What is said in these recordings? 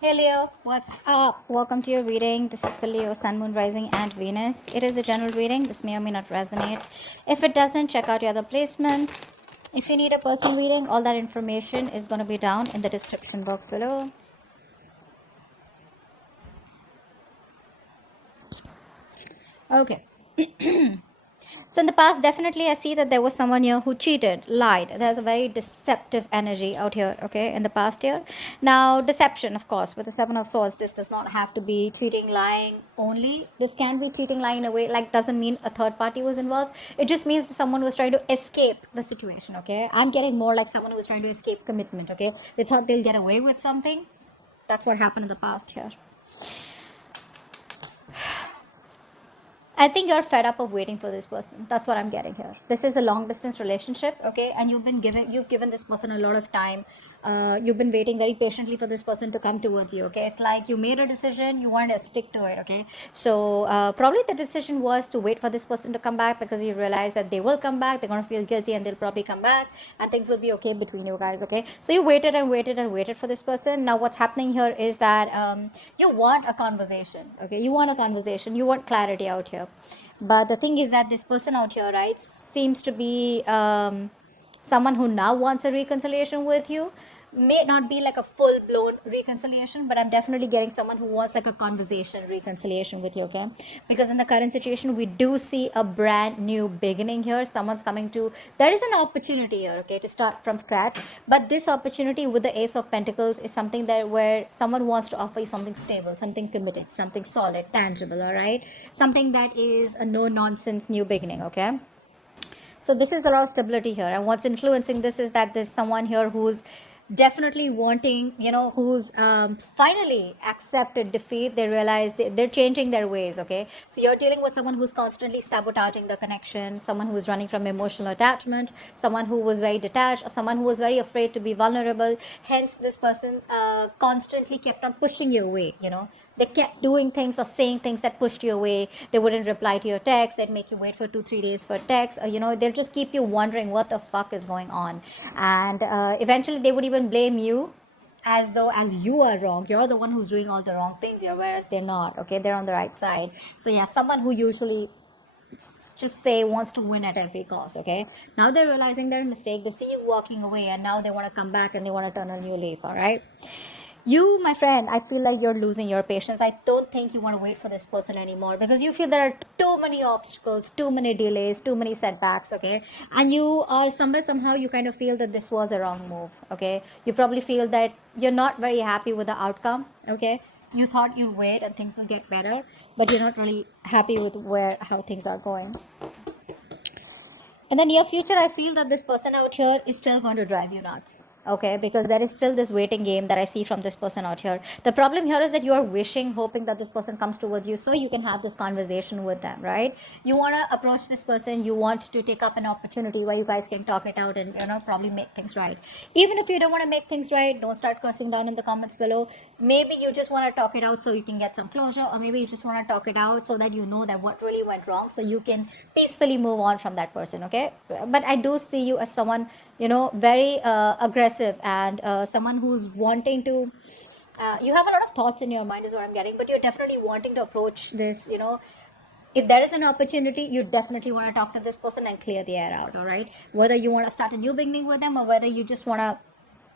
Hey Leo, what's up? Welcome to your reading. This is for Leo, Sun, Moon, Rising, and Venus. It is a general reading. This may or may not resonate. If it doesn't, check out your other placements. If you need a personal reading, all that information is going to be down in the description box below. Okay. So in the past, definitely I see that there was someone here who cheated, lied. There's a very deceptive energy out here, okay, in the past year. Now, deception, of course, with the Seven of Swords, this does not have to be cheating, lying only. This can be cheating, lying in a way, like doesn't mean a third party was involved. It just means that someone was trying to escape the situation, okay. I'm getting more like someone who was trying to escape commitment, okay. They thought they'll get away with something. That's what happened in the past here. I think you're fed up of waiting for this person. That's what I'm getting here. This is a long distance relationship, okay? And you've given this person a lot of time. You've been waiting very patiently for this person to come towards you, okay? It's like you made a decision, you wanted to stick to it, okay? So probably the decision was to wait for this person to come back because you realize that they will come back. They're gonna feel guilty and they'll probably come back, and things will be okay between you guys, okay? So you waited and waited and waited for this person. Now what's happening here is that you want a conversation, okay? You want a conversation. You want clarity out here. But the thing is that this person out here, right, seems to be someone who now wants a reconciliation with you. May not be like a full blown reconciliation, but I'm definitely getting someone who wants like a conversation reconciliation with you, okay? Because in the current situation, we do see a brand new beginning here. Someone's coming to, there is an opportunity here, okay, to start from scratch. But this opportunity with the Ace of Pentacles is something that where someone wants to offer you something stable, something committed, something solid, tangible, all right? Something that is a no nonsense new beginning, okay? So this is a lot of stability here, and what's influencing this is that there's someone here who's definitely wanting, who's finally accepted defeat. They realize they're changing their ways, okay? So you're dealing with someone who's constantly sabotaging the connection, someone who's running from emotional attachment, someone who was very detached, or someone who was very afraid to be vulnerable. Hence this person constantly kept on pushing you away, they kept doing things or saying things that pushed you away. They wouldn't reply to your text. They'd make you wait for 2-3 days for text. They'll just keep you wondering what the fuck is going on. And eventually they would even blame you as though as you are wrong. You're the one who's doing all the wrong things, whereas they're not, okay? They're on the right side. So yeah, someone who usually just say wants to win at every cost, okay? Now they're realizing their mistake. They see you walking away and now they want to come back and they want to turn a new leaf, all right? You, my friend, I feel like you're losing your patience. I don't think you want to wait for this person anymore because you feel there are too many obstacles, too many delays, too many setbacks, okay? And you are somehow you kind of feel that this was a wrong move, okay? You probably feel that you're not very happy with the outcome, okay? You thought you'd wait and things will get better, but you're not really happy with how things are going. In the near future, I feel that this person out here is still going to drive you nuts, okay? Because there is still this waiting game that I see from this person out here. The problem here is that you are wishing, hoping that this person comes towards you so you can have this conversation with them, right? You want to approach this person, you want to take up an opportunity where you guys can talk it out and probably make things right. Even if you don't want to make things right, don't start cursing down in the comments below. Maybe you just want to talk it out so you can get some closure, or maybe you just want to talk it out so that you know that what really went wrong, so you can peacefully move on from that person, okay? But I do see you as someone very aggressive and someone who's wanting to you have a lot of thoughts in your mind is what I'm getting, but you're definitely wanting to approach this, if there is an opportunity, you definitely want to talk to this person and clear the air out, all right? Whether you want to start a new beginning with them or whether you just want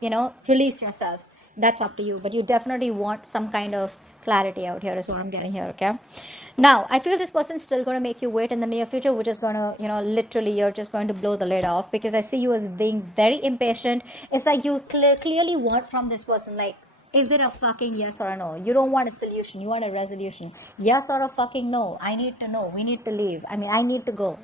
to release yourself, that's up to you. But you definitely want some kind of clarity out here is what I'm getting here, okay? Now I feel this person's still going to make you wait in the near future, which is going to literally you're just going to blow the lid off, because I see you as being very impatient. It's like you clearly want from this person, like, is it a fucking yes or a no? You don't want a solution, you want a resolution. Yes or a fucking no. I need to know. We need to leave. I mean, I need to go,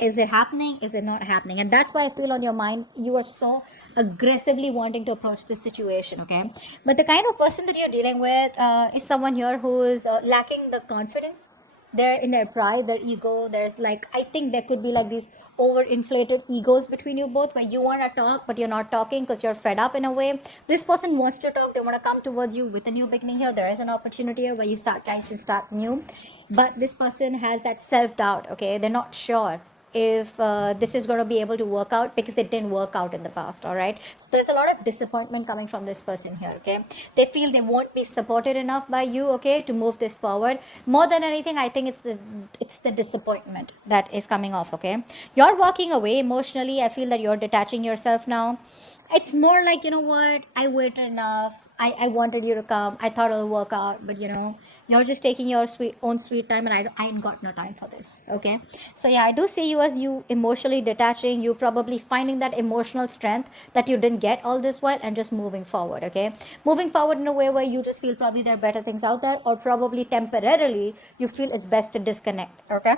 is it happening? Is it not happening? And that's why I feel on your mind you are so aggressively wanting to approach this situation, okay? But the kind of person that you're dealing with is someone here who is lacking the confidence. They're in their pride, their ego. There's like, I think there could be like these overinflated egos between you both, where you want to talk but you're not talking because you're fed up in a way. This person wants to talk. They want to come towards you with a new beginning here. There is an opportunity here where you guys can start new. But this person has that self-doubt, okay? They're not sure. if this is going to be able to work out, because it didn't work out in the past. All right, so there's a lot of disappointment coming from this person here. Okay, they feel they won't be supported enough by you, okay, to move this forward. More than anything, I think it's the disappointment that is coming off. Okay, you're walking away emotionally. I feel that you're detaching yourself now. It's more like, you know what, I waited enough. I wanted you to come. I thought it'll work out, but you're just taking your sweet time, and I ain't got no time for this. Okay, so yeah, I do see you as you emotionally detaching. You probably finding that emotional strength that you didn't get all this while, and just moving forward. Okay, moving forward in a way where you just feel probably there are better things out there, or probably temporarily you feel it's best to disconnect. Okay,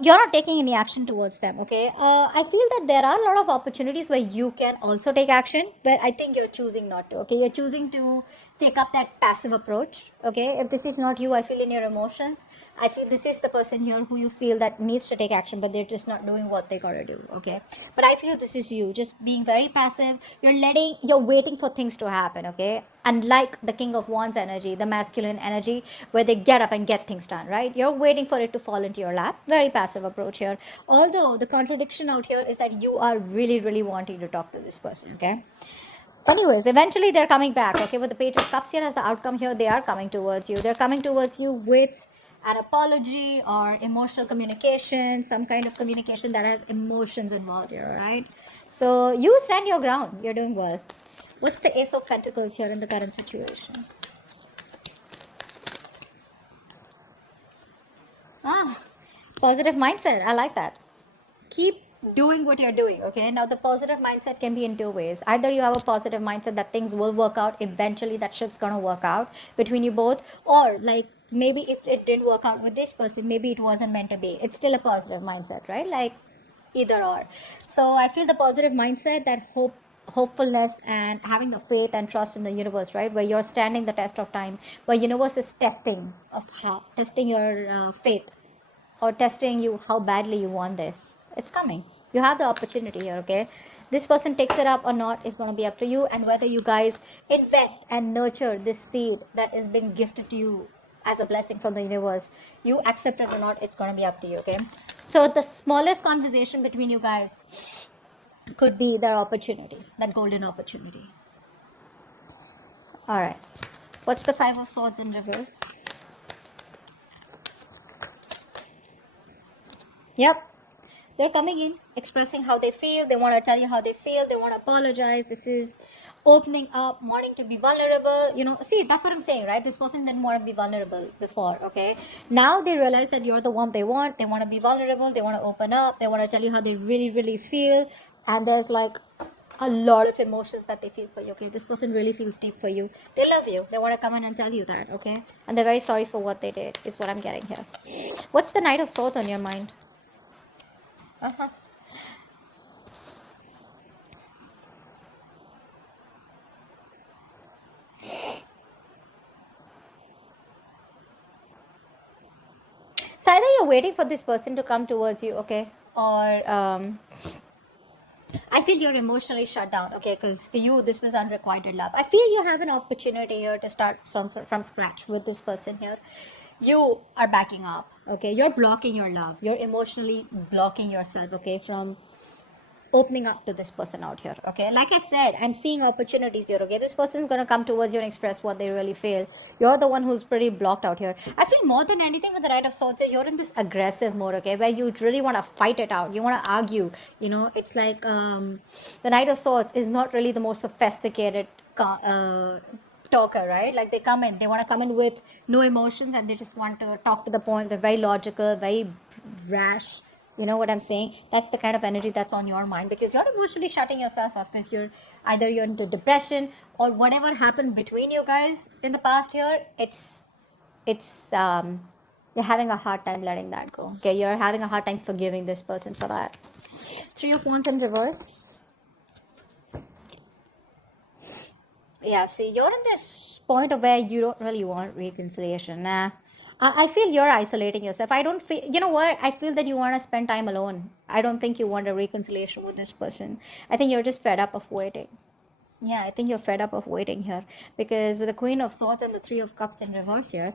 you're not taking any action towards them. Okay, I feel that there are a lot of opportunities where you can also take action, but I think you're choosing not to. Okay, you're choosing to take up that passive approach. Okay, if this is not you, I feel in your emotions, I feel this is the person here who you feel that needs to take action, but they're just not doing what they gotta do. Okay, but I feel this is you just being very passive. You're waiting for things to happen. Okay, unlike the King of Wands energy, the masculine energy, where they get up and get things done, right? You're waiting for it to fall into your lap. Very passive approach here. Although the contradiction out here is that you are really, really wanting to talk to this person. Okay, anyways, eventually they're coming back. Okay, with the Page of Cups here as the outcome here, they are coming towards you. They're coming towards you with an apology or emotional communication, some kind of communication that has emotions involved here, right? So you stand your ground. You're doing well. What's the Ace of Pentacles here in the current situation? Ah, positive mindset. I like that. Keep doing what you're doing. Okay, now the positive mindset can be in two ways. Either you have a positive mindset that things will work out eventually, that shit's gonna work out between you both, or like maybe if it didn't work out with this person, maybe it wasn't meant to be. It's still a positive mindset, right? Like either or. So I feel the positive mindset, that hopefulness, and having the faith and trust in the universe, right, where you're standing the test of time, where universe is testing your faith, or testing you how badly you want this. It's coming. You have the opportunity here. Okay, this person takes it up or not is going to be up to you, and whether you guys invest and nurture this seed that is being gifted to you as a blessing from the universe, you accept it or not, it's going to be up to you. Okay, so the smallest conversation between you guys could be that opportunity, that golden opportunity. All right, what's the Five of Swords in reverse? Yep, they're coming in, expressing how they feel. They want to tell you how they feel. They want to apologize. This is opening up, wanting to be vulnerable. See, that's what I'm saying, right? This person didn't want to be vulnerable before. Okay, now they realize that you're the one they want. They want to be vulnerable. They want to open up. They want to tell you how they really, really feel. And there's like a lot of emotions that they feel for you. Okay, this person really feels deep for you. They love you. They want to come in and tell you that. Okay, and they're very sorry for what they did, is what I'm getting here. What's the Knight of Swords on your mind? Uh-huh. So either you're waiting for this person to come towards you, okay, or I feel you're emotionally shut down, okay, because for you this was unrequited love. I feel you have an opportunity here to start from scratch with this person here. You are backing up, okay, you're blocking your love, you're emotionally blocking yourself, okay, from opening up to this person out here. Okay, like I said, I'm seeing opportunities here. Okay, this person is going to come towards you and express what they really feel. You're the one who's pretty blocked out here. I feel more than anything with the Knight of Swords, you're in this aggressive mode. Okay, where you really want to fight it out, you want to argue. It's like the Knight of Swords is not really the most sophisticated talker, right? Like they want to come in with no emotions, and they just want to talk to the point. They're very logical, very rash. You know what I'm saying? That's the kind of energy that's on your mind, because you're emotionally shutting yourself up, because you're into depression, or whatever happened between you guys in the past year. It's you're having a hard time letting that go. Okay, you're having a hard time forgiving this person for that. Three of Wands in reverse. Yeah, see, you're in this point of where you don't really want reconciliation. Nah. I feel you're isolating yourself. I don't feel, you know what? I feel that you want to spend time alone. I don't think you want a reconciliation with this person. I think you're just fed up of waiting. Yeah, I think you're fed up of waiting here. Because with the Queen of Swords and the Three of Cups in reverse here,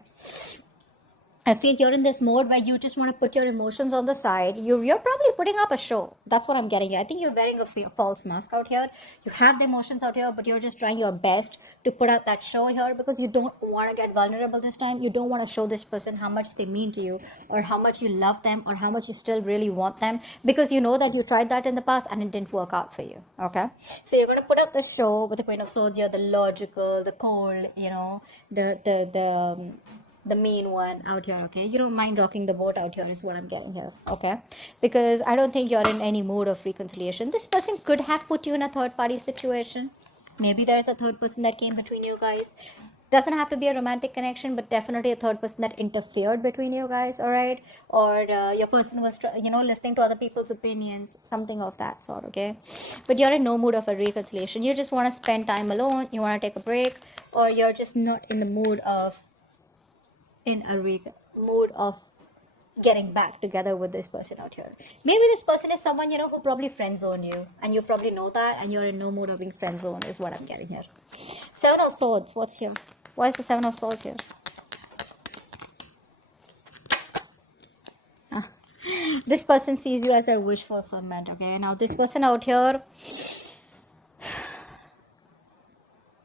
I feel you're in this mode where you just want to put your emotions on the side. You're probably putting up a show. That's what I'm getting here. I think you're wearing a false mask out here. You have the emotions out here, but you're just trying your best to put out that show here because you don't want to get vulnerable this time. You don't want to show this person how much they mean to you, or how much you love them, or how much you still really want them, because you know that you tried that in the past and it didn't work out for you. Okay, so you're going to put up the show with the Queen of Swords here, the logical, the cold, the mean one out here. Okay, you don't mind rocking the boat out here is what I'm getting here. Okay, because I don't think you're in any mood of reconciliation. This person could have put you in a third party situation. Maybe there's a third person that came between you guys. Doesn't have to be a romantic connection, but definitely a third person that interfered between you guys. All right, or your person was listening to other people's opinions, something of that sort. Okay, but you're in no mood of a reconciliation. You just want to spend time alone, you want to take a break, or you're just not in the mood of mood of getting back together with this person out here. Maybe this person is someone who probably friend zone you, and you probably know that, and you're in no mood of being friend zone is what I'm getting here. Seven of Swords. What's here? Why is the Seven of Swords here? This person sees you as their wish fulfillment. Okay, now this person out here,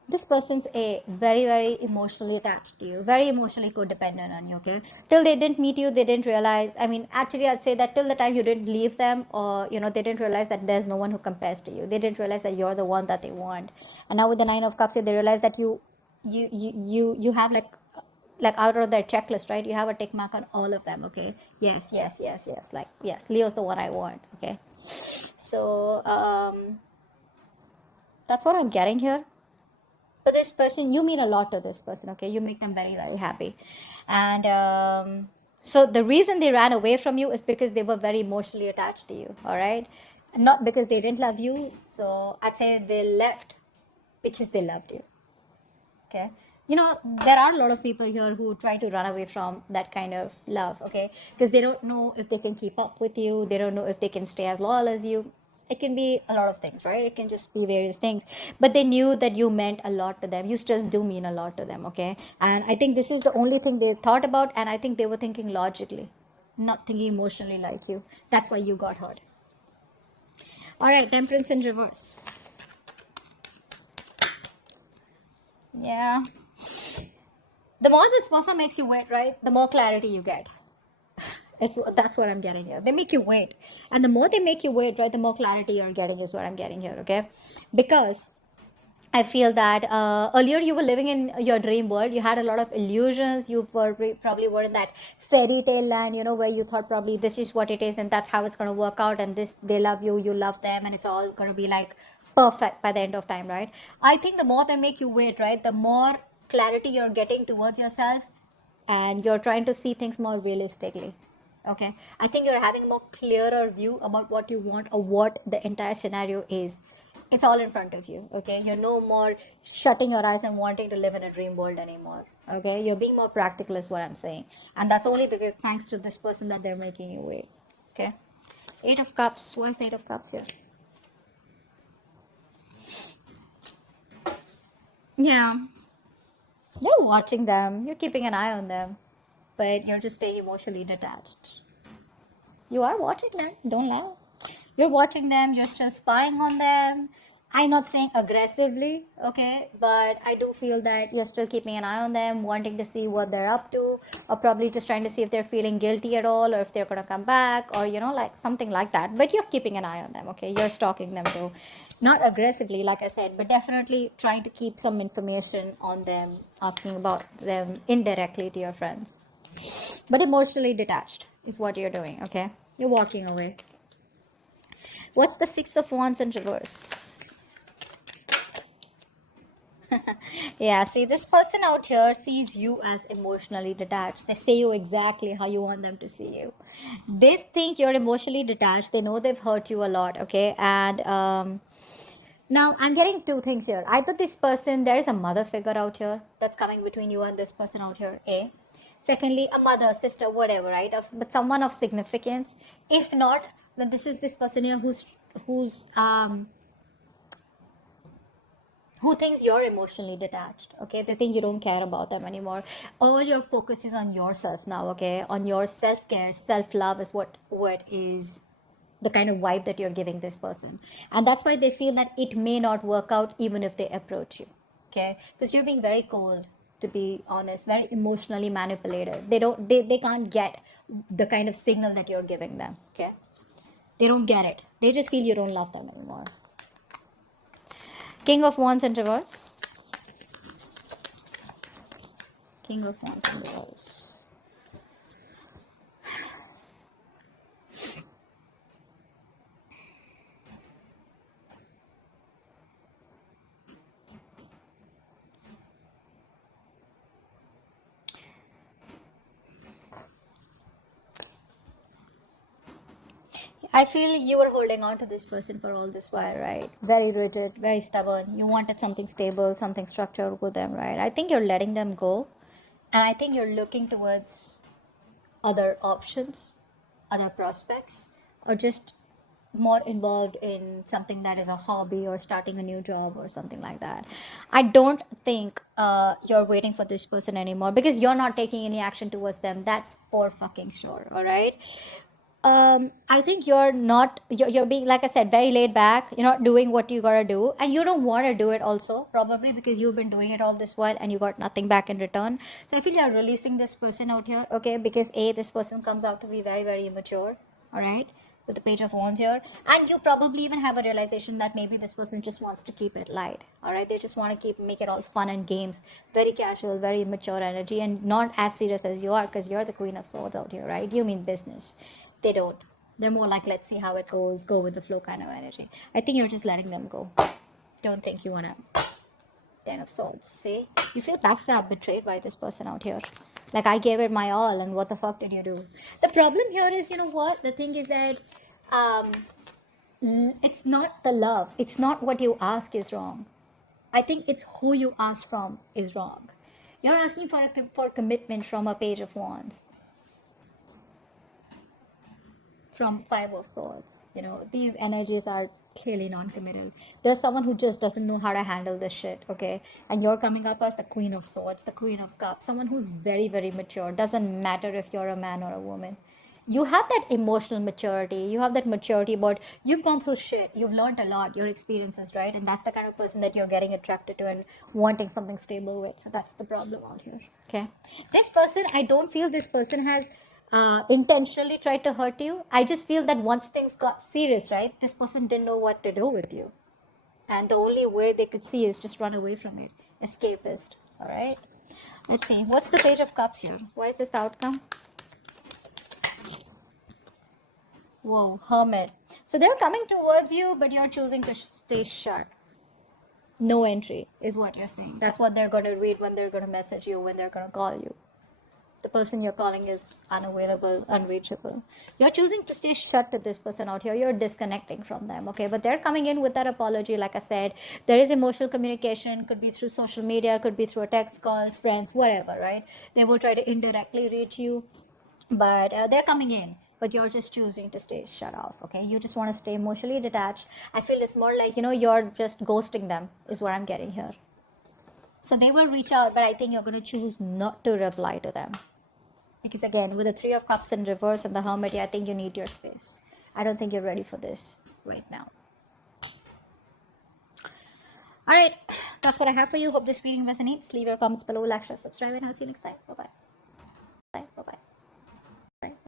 this person's a very emotionally attached to you, very emotionally codependent on you. Okay, till they didn't meet you, they didn't realize, I mean, actually I'd say that till the time you didn't leave them, or they didn't realize that there's no one who compares to you. They didn't realize that you're the one that they want. And now with the Nine of Cups, they realize that you have like out of their checklist, right? You have a tick mark on all of them. Okay, yes, like yes, Leo's the one I want. Okay, so that's what I'm getting here. But this person, you mean a lot to this person. Okay, you make them very happy. And so the reason they ran away from you is because they were very emotionally attached to you. All right, and not because they didn't love you. So I'd say they left because they loved you. Okay, there are a lot of people here who try to run away from that kind of love. Okay, because they don't know if they can keep up with you, they don't know if they can stay as loyal as you. It can be a lot of things, right? It can just be various things, but they knew that you meant a lot to them. You still do mean a lot to them. Okay, and I think this is the only thing they thought about, and I think they were thinking logically, not thinking emotionally like you. That's why you got hurt. All right, Temperance in reverse. Yeah, the more this person makes you wait, right, the more clarity you get. That's what I'm getting here. They make you wait, and the more they make you wait, right, the more clarity you're getting is what I'm getting here. Okay, because I feel that earlier you were living in your dream world. You had a lot of illusions. You probably were in that fairy tale land, where you thought probably this is what it is and that's how it's going to work out. And this, they love you, you love them, and it's all going to be like perfect by the end of time, right? I think the more they make you wait, right, the more clarity you're getting towards yourself, and you're trying to see things more realistically. Okay, I think you're having a more clearer view about what you want or what the entire scenario is. It's all in front of you. Okay, you're no more shutting your eyes and wanting to live in a dream world anymore. Okay, you're being more practical is what I'm saying, and that's only because thanks to this person that they're making you wait. Okay, Eight of Cups. Why is the Eight of Cups here? Yeah, you're watching them, you're keeping an eye on them, but you're just staying emotionally detached. You are watching them, don't lie. You're watching them, you're still spying on them. I'm not saying aggressively, okay, but I do feel that you're still keeping an eye on them, wanting to see what they're up to, or probably just trying to see if they're feeling guilty at all, or if they're going to come back, or like something like that. But you're keeping an eye on them, okay? You're stalking them too. Not aggressively, like I said, but definitely trying to keep some information on them, asking about them indirectly to your friends. But emotionally detached is what you're doing, okay? You're walking away. What's the Six of Wands in reverse? Yeah, see, this person out here sees you as emotionally detached. They say you exactly how you want them to see you. They think you're emotionally detached. They know they've hurt you a lot, okay? And now I'm getting two things here. Either this person, there is a mother figure out here that's coming between you and this person out here, A. Secondly, a mother, sister, whatever, right? But someone of significance. If not, then this is this person here who's who thinks you're emotionally detached. Okay, they think you don't care about them anymore. All your focus is on yourself now. Okay, on your self-care, self-love is what is the kind of vibe that you're giving this person, and that's why they feel that it may not work out even if they approach you. Okay, because you're being very cold, to be honest, very emotionally manipulated. They can't get the kind of signal that you're giving them. Okay, they don't get it. They just feel you don't love them anymore. King of Wands in reverse. King of Wands in reverse. I feel you were holding on to this person for all this while, right? Very rigid, very stubborn. You wanted something stable, something structured with them, right? I think you're letting them go. And I think you're looking towards other options, other prospects, or just more involved in something that is a hobby or starting a new job or something like that. I don't think you're waiting for this person anymore because you're not taking any action towards them. That's for fucking sure. All right. I think you're being, like I said, very laid back. You're not doing what you gotta do, and you don't want to do it also, probably because you've been doing it all this while and you got nothing back in return. So I feel you're releasing this person out here, okay? Because this person comes out to be very, very immature, all right? With the Page of Wands here, and you probably even have a realization that maybe this person just wants to keep it light, all right? They just want to make it all fun and games, very casual, very immature energy, and not as serious as you are, because you're the Queen of Swords out here, right? You mean business. They don't. They're more like, let's see how it goes, go with the flow kind of energy. I think you're just letting them go. Don't think you want to. Ten of Swords. See? You feel backstabbed, betrayed by this person out here. Like, I gave it my all, and what the fuck did you do? The problem here is, you know what? The thing is that um, it's not the love. It's not what you ask is wrong. I think it's who you ask from is wrong. You're asking for commitment from a Page of Wands, from Five of Swords. You know, these energies are clearly non-committal. There's someone who just doesn't know how to handle this shit, okay? And you're coming up as the Queen of Swords, the Queen of Cups, someone who's very, very mature. Doesn't matter if you're a man or a woman. You have that emotional maturity. You have that maturity about you've gone through shit. You've learned a lot, your experiences, right? And that's the kind of person that you're getting attracted to and wanting something stable with. So that's the problem out here, okay? This person, I don't feel this person has intentionally tried to hurt you. I just feel that once things got serious, right, this person didn't know what to do with you. And the only way they could see is just run away from it. Escapist. All right. Let's see. What's the Page of Cups here? Why is this the outcome? Whoa, Hermit. So they're coming towards you, but you're choosing to stay shut. No entry is what you're saying. That's what they're going to read when they're going to message you, when they're going to call you. The person you're calling is unavailable, unreachable. You're choosing to stay shut to this person out here. You're disconnecting from them, okay? But they're coming in with that apology. Like I said, there is emotional communication, could be through social media, could be through a text call, friends, whatever, right? They will try to indirectly reach you, but they're coming in. But you're just choosing to stay shut off, okay? You just want to stay emotionally detached. I feel it's more like, you're just ghosting them, is what I'm getting here. So they will reach out, but I think you're going to choose not to reply to them. Because again, with the Three of Cups in reverse and the Hermit, I think you need your space. I don't think you're ready for this right now. Alright, that's what I have for you. Hope this reading resonates. Leave your comments below, like, share, subscribe, and I'll see you next time. Bye-bye.